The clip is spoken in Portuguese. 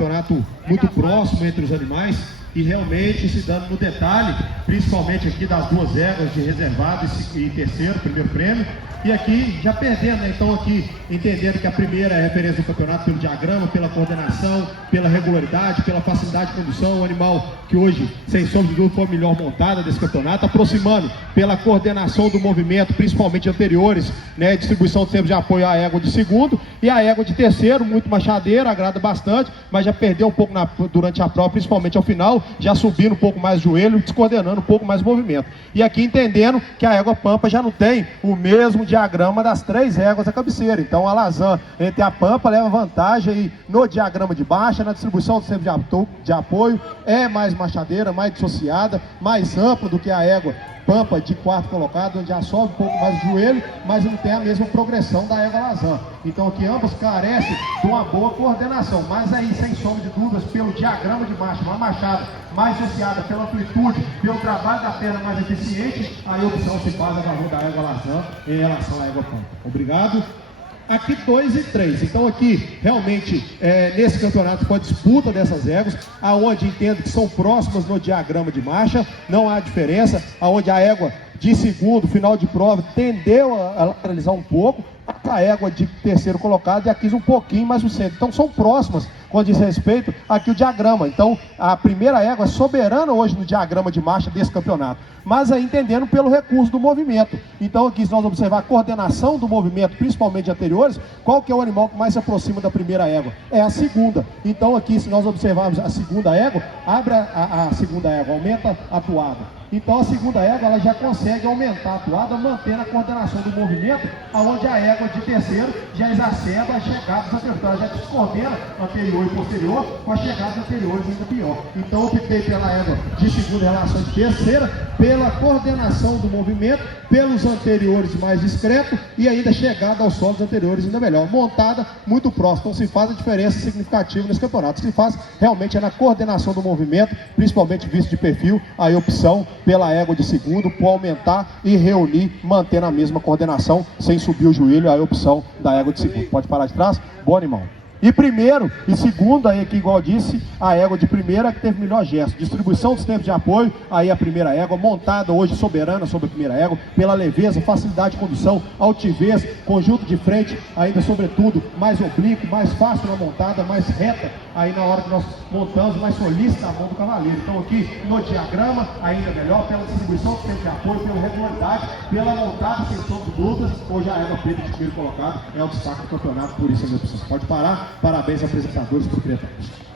campeonato muito próximo entre os animais e realmente se dando no detalhe, principalmente aqui das duas éguas de reservado e terceiro, primeiro prêmio. E aqui já perdendo, né? Então aqui entendendo que a primeira é a referência do campeonato pelo diagrama, pela coordenação, pela regularidade, pela facilidade de condução, o animal que hoje, sem sombra de dúvida, foi a melhor montada desse campeonato, aproximando pela coordenação do movimento, principalmente anteriores, né? Distribuição de tempo de apoio à égua de segundo e a égua de terceiro, muito machadeira, agrada bastante, mas já perdeu um pouco durante a prova, principalmente ao final, já subindo um pouco mais o joelho, descoordenando um pouco mais o movimento. E aqui entendendo que a égua Pampa já não tem o mesmo diagrama das três éguas da cabeceira. Então a Lazan entre a Pampa leva vantagem aí no diagrama de baixa, na distribuição do tempo de apoio, é mais machadeira, mais dissociada, mais ampla do que a égua Pampa de quarto colocado, onde já sobe um pouco mais o joelho, mas não tem a mesma progressão da égua Lazan. Então aqui ambas carecem de uma boa coordenação, mas aí sem sombra de dúvidas, pelo diagrama de marcha, uma machada mais associada pela amplitude, pelo trabalho da perna mais eficiente, aí a opção se faz a favor da égua Lazan em relação à égua Pampa. Obrigado. Aqui 2 e 3, então aqui realmente nesse campeonato foi a disputa dessas éguas, aonde entendo que são próximas no diagrama de marcha, não há diferença, aonde a égua de segundo, final de prova, tendeu a lateralizar um pouco, a égua de terceiro colocado já quis um pouquinho mais no centro. Então são próximas quando diz respeito aqui o diagrama. Então a primeira égua é soberana hoje no diagrama de marcha desse campeonato, mas aí entendendo pelo recurso do movimento. Então aqui se nós observar a coordenação do movimento, principalmente de anteriores, qual que é o animal que mais se aproxima da primeira égua? É a segunda. Então aqui se nós observarmos a segunda égua, abre a segunda égua, aumenta a toada. Então a segunda égua ela já consegue aumentar a toada, mantendo a coordenação do movimento, aonde a égua de terceiro já exacerba as chegadas anteriores, ela já descoordena anterior e posterior, com as chegadas anteriores ainda pior. Então optei pela égua de segunda em relação de terceira, pela coordenação do movimento, pelos anteriores mais discreto e ainda chegada aos solos anteriores ainda melhor, montada muito próxima. Então se faz a diferença significativa nesse campeonato. Se faz realmente é na coordenação do movimento, principalmente visto de perfil, a opção pela égua de segundo, por aumentar e reunir, mantendo a mesma coordenação, sem subir o joelho, a opção da égua de segundo. Pode parar de trás? Bom animal. E primeiro e segundo, aí aqui igual eu disse, a égua de primeira que teve melhor gesto. Distribuição dos tempos de apoio, aí a primeira égua, montada hoje soberana sobre a primeira égua, pela leveza, facilidade de condução, altivez, conjunto de frente, ainda sobretudo mais oblíquo, mais fácil na montada, mais reta, aí na hora que nós montamos, mais solícita a mão do cavaleiro. Então aqui no diagrama, ainda melhor, pela distribuição dos tempos de apoio, pela regularidade, pela montada sem sombra de dúvidas, hoje a égua preta de primeiro colocado é o destaque do campeonato, por isso a minha opção. Pode parar. Parabéns, apresentadores e secretários.